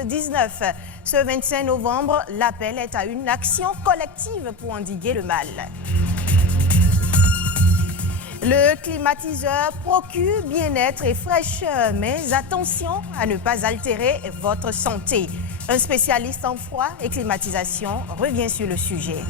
Covid-19. Ce 25 novembre, l'appel est à une action collective pour endiguer le mal. Le climatiseur procure bien-être et fraîcheur, mais attention à ne pas altérer votre santé. Un spécialiste en froid et climatisation revient sur le sujet.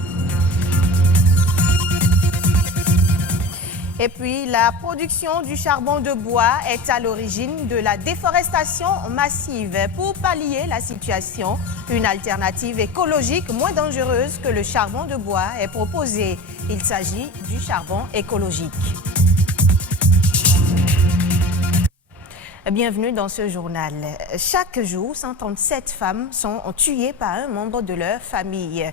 Et puis, la production du charbon de bois est à l'origine de la déforestation massive. Pour pallier la situation, une alternative écologique moins dangereuse que le charbon de bois est proposée. Il s'agit du charbon écologique. Bienvenue dans ce journal. Chaque jour, 137 femmes sont tuées par un membre de leur famille.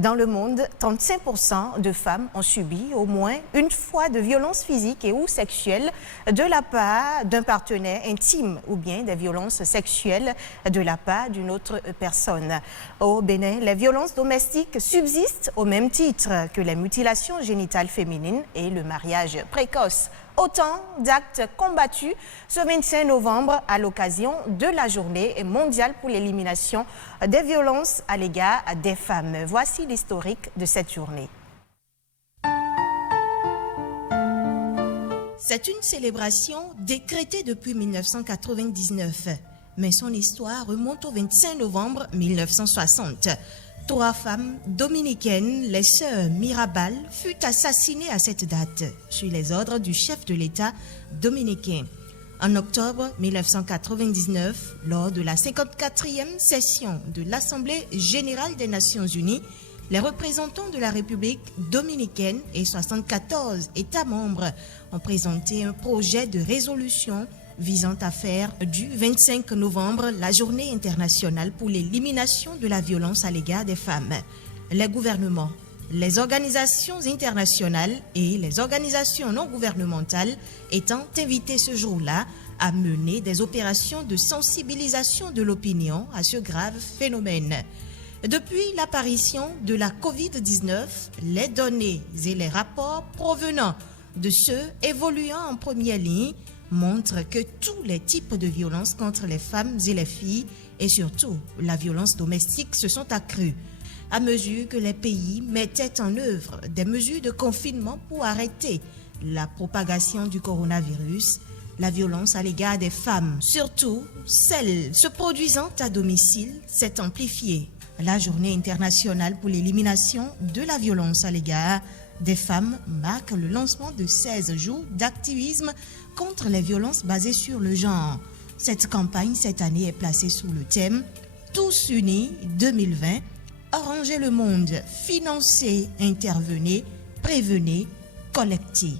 Dans le monde, 35% de femmes ont subi au moins une fois de violences physiques et ou sexuelles de la part d'un partenaire intime ou bien des violences sexuelles de la part d'une autre personne. Au Bénin, les violences domestiques subsistent au même titre que les mutilations génitales féminines et le mariage précoce. Autant d'actes combattus ce 25 novembre à l'occasion de la journée mondiale pour l'élimination des violences à l'égard des femmes. Voici l'historique de cette journée. C'est une célébration décrétée depuis 1999, mais son histoire remonte au 25 novembre 1960. 3 femmes dominicaines, les sœurs Mirabal, furent assassinées à cette date sur les ordres du chef de l'État dominicain. En octobre 1999, lors de la 54e session de l'Assemblée générale des Nations unies, les représentants de la République dominicaine et 74 États membres ont présenté un projet de résolution visant à faire du 25 novembre la journée internationale pour l'élimination de la violence à l'égard des femmes. Les gouvernements, les organisations internationales et les organisations non gouvernementales étant invités ce jour-là à mener des opérations de sensibilisation de l'opinion à ce grave phénomène. Depuis l'apparition de la Covid-19, les données et les rapports provenant de ceux évoluant en première ligne montre que tous les types de violences contre les femmes et les filles et surtout la violence domestique se sont accrues. À mesure que les pays mettaient en œuvre des mesures de confinement pour arrêter la propagation du coronavirus, la violence à l'égard des femmes, surtout celle se produisant à domicile, s'est amplifiée. La journée internationale pour l'élimination de la violence à l'égard des femmes marque le lancement de 16 jours d'activisme contre les violences basées sur le genre. Cette campagne cette année est placée sous le thème « Tous unis 2020 », arranger le monde, financer, intervenez, prévenez, collectez.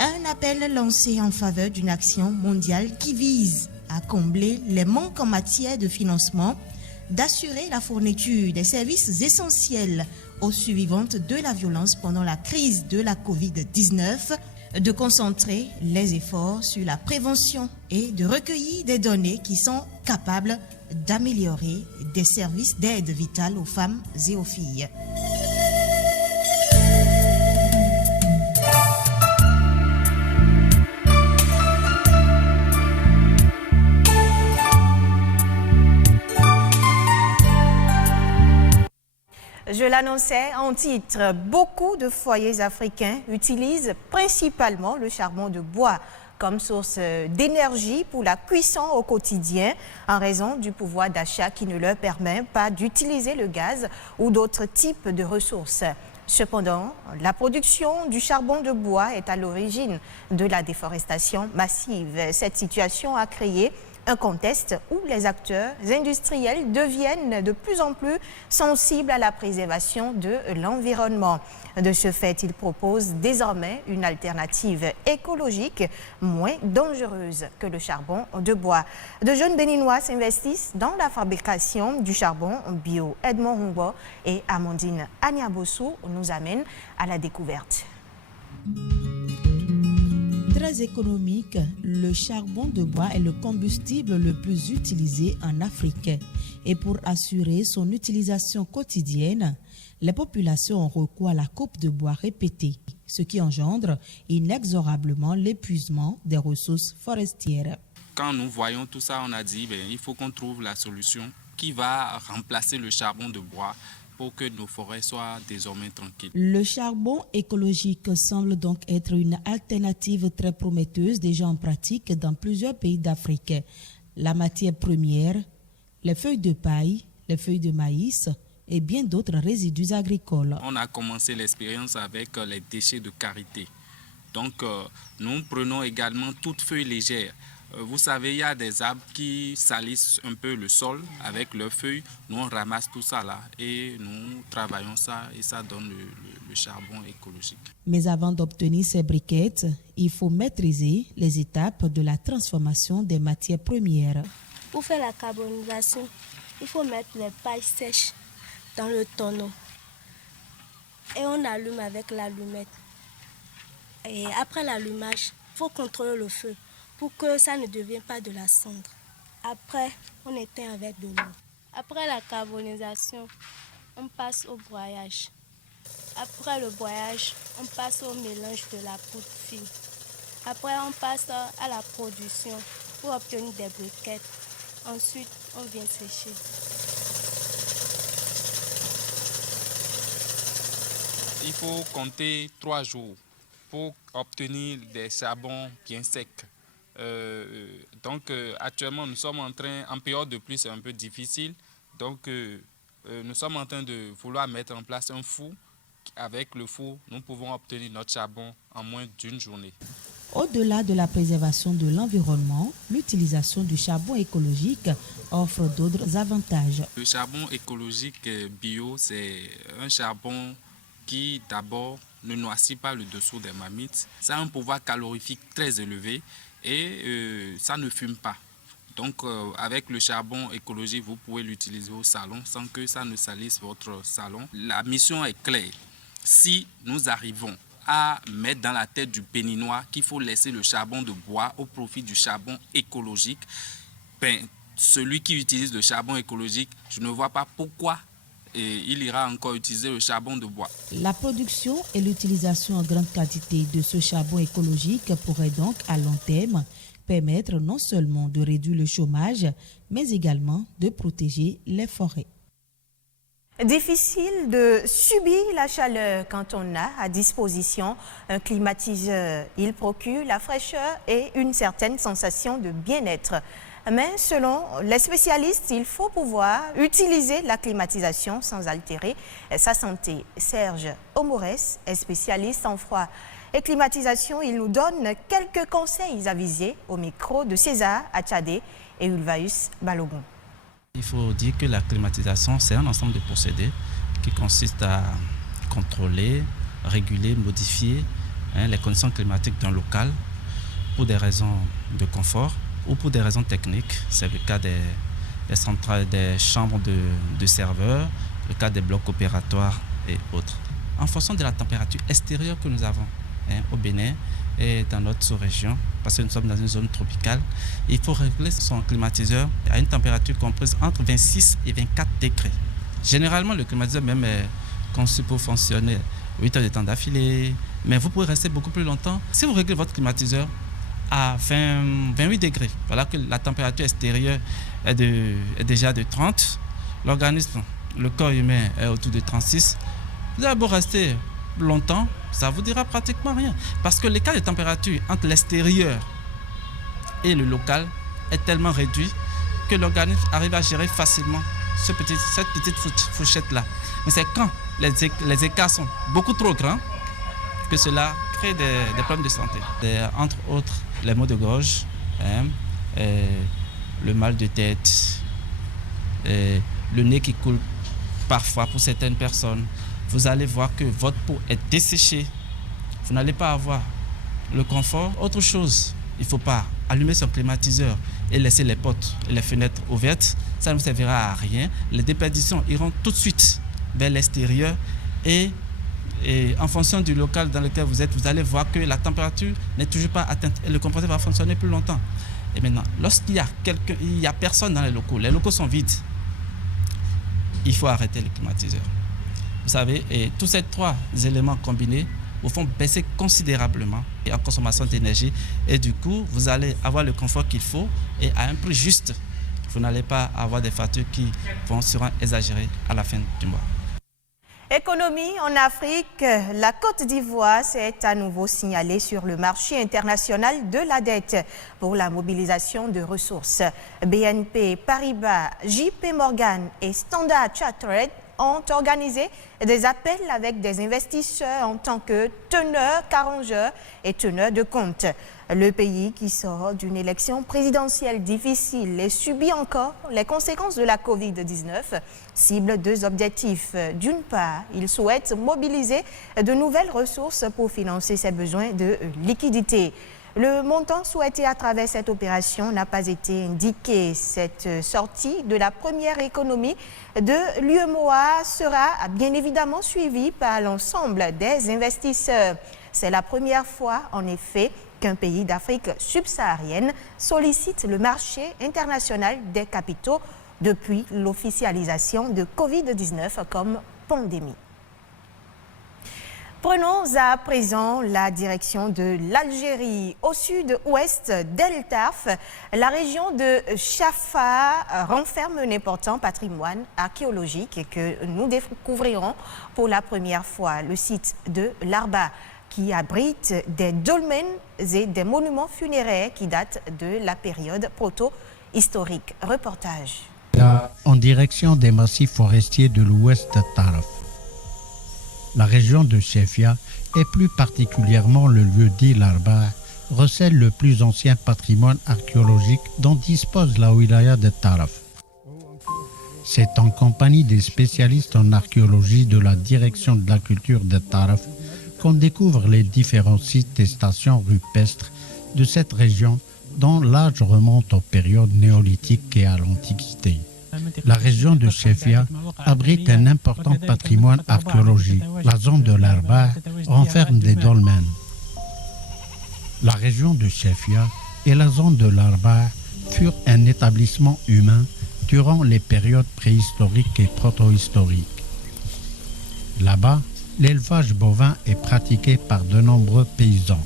Un appel lancé en faveur d'une action mondiale qui vise à combler les manques en matière de financement, d'assurer la fourniture des services essentiels aux survivantes de la violence pendant la crise de la Covid-19, de concentrer les efforts sur la prévention et de recueillir des données qui sont capables d'améliorer des services d'aide vitale aux femmes et aux filles. Je l'annonçais en titre, beaucoup de foyers africains utilisent principalement le charbon de bois comme source d'énergie pour la cuisson au quotidien en raison du pouvoir d'achat qui ne leur permet pas d'utiliser le gaz ou d'autres types de ressources. Cependant, la production du charbon de bois est à l'origine de la déforestation massive. Cette situation a créé un contexte où les acteurs industriels deviennent de plus en plus sensibles à la préservation de l'environnement. De ce fait, ils proposent désormais une alternative écologique moins dangereuse que le charbon de bois. De jeunes Béninois s'investissent dans la fabrication du charbon bio. Edmond Humbo et Amandine Agnabossou nous amènent à la découverte. Très économique, le charbon de bois est le combustible le plus utilisé en Afrique. Et pour assurer son utilisation quotidienne, les populations ont recours à la coupe de bois répétée, ce qui engendre inexorablement l'épuisement des ressources forestières. Quand nous voyons tout ça, on a dit il faut qu'on trouve la solution qui va remplacer le charbon de bois pour que nos forêts soient désormais tranquilles. Le charbon écologique semble donc être une alternative très prometteuse déjà en pratique dans plusieurs pays d'Afrique. La matière première, les feuilles de paille, les feuilles de maïs et bien d'autres résidus agricoles. On a commencé l'expérience avec les déchets de karité. Donc nous prenons également toutes feuilles légères. Vous savez, il y a des arbres qui salissent un peu le sol avec leurs feuilles. Nous, on ramasse tout ça là et nous travaillons ça et ça donne le charbon écologique. Mais avant d'obtenir ces briquettes, il faut maîtriser les étapes de la transformation des matières premières. Pour faire la carbonisation, il faut mettre les pailles sèches dans le tonneau et on allume avec l'allumette. Et après l'allumage, il faut contrôler le feu pour que ça ne devienne pas de la cendre. Après, on éteint avec de l'eau. Après la carbonisation, on passe au broyage. Après le broyage, on passe au mélange de la poudre fine. Après, on passe à la production pour obtenir des briquettes. Ensuite, on vient sécher. Il faut compter 3 jours pour obtenir des charbons bien secs. Donc actuellement nous sommes en période de pluie, c'est un peu difficile. Donc nous sommes en train de vouloir mettre en place un four. Avec le four, nous pouvons obtenir notre charbon en moins d'une journée. Au-delà de la préservation de l'environnement, l'utilisation du charbon écologique offre d'autres avantages. Le charbon écologique bio, c'est un charbon qui d'abord ne noircit pas le dessous des marmites. Ça a un pouvoir calorifique très élevé et ça ne fume pas. Donc avec le charbon écologique, vous pouvez l'utiliser au salon sans que ça ne salisse votre salon. La mission est claire. Si nous arrivons à mettre dans la tête du Béninois qu'il faut laisser le charbon de bois au profit du charbon écologique, celui qui utilise le charbon écologique, je ne vois pas pourquoi il ira encore utiliser le charbon de bois. La production et l'utilisation en grande quantité de ce charbon écologique pourrait donc à long terme permettre non seulement de réduire le chômage, mais également de protéger les forêts. Difficile de subir la chaleur quand on a à disposition un climatiseur. Il procure la fraîcheur et une certaine sensation de bien-être. Mais selon les spécialistes, il faut pouvoir utiliser la climatisation sans altérer sa santé. Serge Omores est spécialiste en froid et climatisation. Il nous donne quelques conseils avisés au micro de César Achadé et Ulvaeus Balogun. Il faut dire que la climatisation, c'est un ensemble de procédés qui consiste à contrôler, réguler, modifier les conditions climatiques d'un local pour des raisons de confort ou pour des raisons techniques. C'est le cas des centrales, des chambres de serveurs, le cas des blocs opératoires et autres. En fonction de la température extérieure que nous avons au Bénin et dans notre sous-région, parce que nous sommes dans une zone tropicale, il faut régler son climatiseur à une température comprise entre 26 et 24 degrés. Généralement, le climatiseur même est conçu pour fonctionner 8 heures de temps d'affilée, mais vous pouvez rester beaucoup plus longtemps. Si vous réglez votre climatiseur à 28 degrés, voilà que la température extérieure est déjà de 30, l'organisme, le corps humain est autour de 36, vous allez beau rester longtemps, ça ne vous dira pratiquement rien. Parce que l'écart de température entre l'extérieur et le local est tellement réduit que l'organisme arrive à gérer facilement cette petite fourchette-là. Mais c'est quand les écarts sont beaucoup trop grands que cela crée des problèmes de santé. Entre autres, les maux de gorge, le mal de tête, le nez qui coule parfois pour certaines personnes. Vous allez voir que votre peau est desséchée. Vous n'allez pas avoir le confort. Autre chose, il ne faut pas allumer son climatiseur et laisser les portes et les fenêtres ouvertes. Ça ne vous servira à rien. Les déperditions iront tout de suite vers l'extérieur et en fonction du local dans lequel vous êtes, vous allez voir que la température n'est toujours pas atteinte et le compresseur va fonctionner plus longtemps. Et maintenant, lorsqu'il y a personne dans les locaux sont vides, il faut arrêter le climatiseur. Vous savez, et tous ces 3 éléments combinés vous font baisser considérablement en consommation d'énergie. Et du coup, vous allez avoir le confort qu'il faut et à un prix juste. Vous n'allez pas avoir des factures qui seront exagérées à la fin du mois. Économie en Afrique, la Côte d'Ivoire s'est à nouveau signalée sur le marché international de la dette pour la mobilisation de ressources. BNP Paribas, JP Morgan et Standard Chartered ont organisé des appels avec des investisseurs en tant que teneurs, qu'arrangeurs et teneurs de compte. Le pays qui sort d'une élection présidentielle difficile et subit encore les conséquences de la Covid-19 cible deux objectifs. D'une part, il souhaite mobiliser de nouvelles ressources pour financer ses besoins de liquidité. Le montant souhaité à travers cette opération n'a pas été indiqué. Cette sortie de la première économie de l'UEMOA sera bien évidemment suivie par l'ensemble des investisseurs. C'est la première fois, en effet, qu'un pays d'Afrique subsaharienne sollicite le marché international des capitaux depuis l'officialisation de Covid-19 comme pandémie. Prenons à présent la direction de l'Algérie. Au sud-ouest d'El Tarf, la région de Chafa renferme un important patrimoine archéologique que nous découvrirons pour la première fois. Le site de l'Arba, qui abrite des dolmens et des monuments funéraires qui datent de la période proto-historique. Reportage. En direction des massifs forestiers de l'ouest de Tarf. La région de Chefia, et plus particulièrement le lieu-dit l'Arba, recèle le plus ancien patrimoine archéologique dont dispose la wilaya de Tarf. C'est en compagnie des spécialistes en archéologie de la direction de la culture de Tarf qu'on découvre les différents sites et stations rupestres de cette région dont l'âge remonte aux périodes néolithiques et à l'Antiquité. La région de Chefia abrite un important patrimoine archéologique. La zone de l'Arba renferme des dolmens. La région de Chefia et la zone de l'Arba furent un établissement humain durant les périodes préhistoriques et protohistoriques. Là-bas, l'élevage bovin est pratiqué par de nombreux paysans.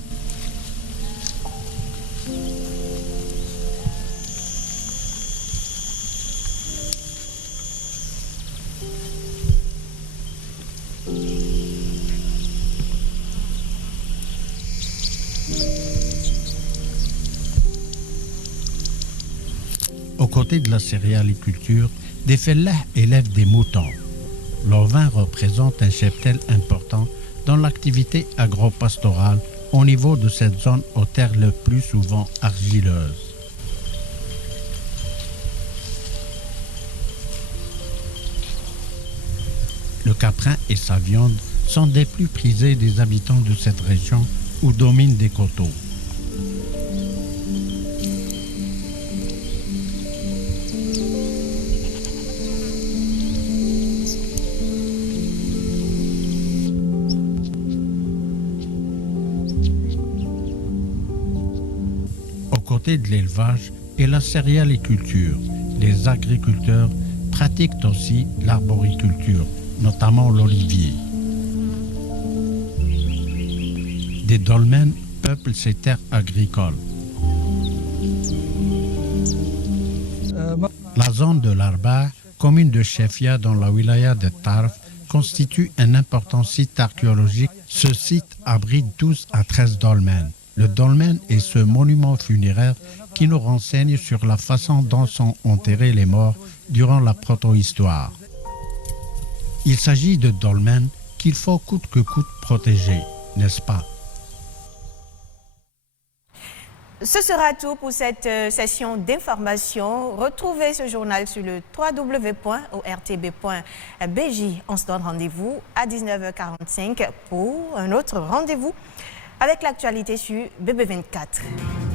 Aux côtés de la céréaliculture, des fellahs élèvent des moutons. Leur vin représente un cheptel important dans l'activité agro-pastorale au niveau de cette zone aux terres le plus souvent argileuses. Le caprin et sa viande sont des plus prisés des habitants de cette région où dominent des coteaux. Aux côtés de l'élevage et la céréaliculture, les agriculteurs pratiquent aussi l'arboriculture, notamment l'olivier. Des dolmens peuplent ces terres agricoles. La zone de l'Arba, commune de Chefia dans la wilaya de Tarf, constitue un important site archéologique. Ce site abrite 12 à 13 dolmens. Le dolmen est ce monument funéraire qui nous renseigne sur la façon dont sont enterrés les morts durant la protohistoire. Il s'agit de dolmens qu'il faut coûte que coûte protéger, n'est-ce pas? Ce sera tout pour cette session d'information. Retrouvez ce journal sur le www.ortb.bj. On se donne rendez-vous à 19h45 pour un autre rendez-vous avec l'actualité sur BB24.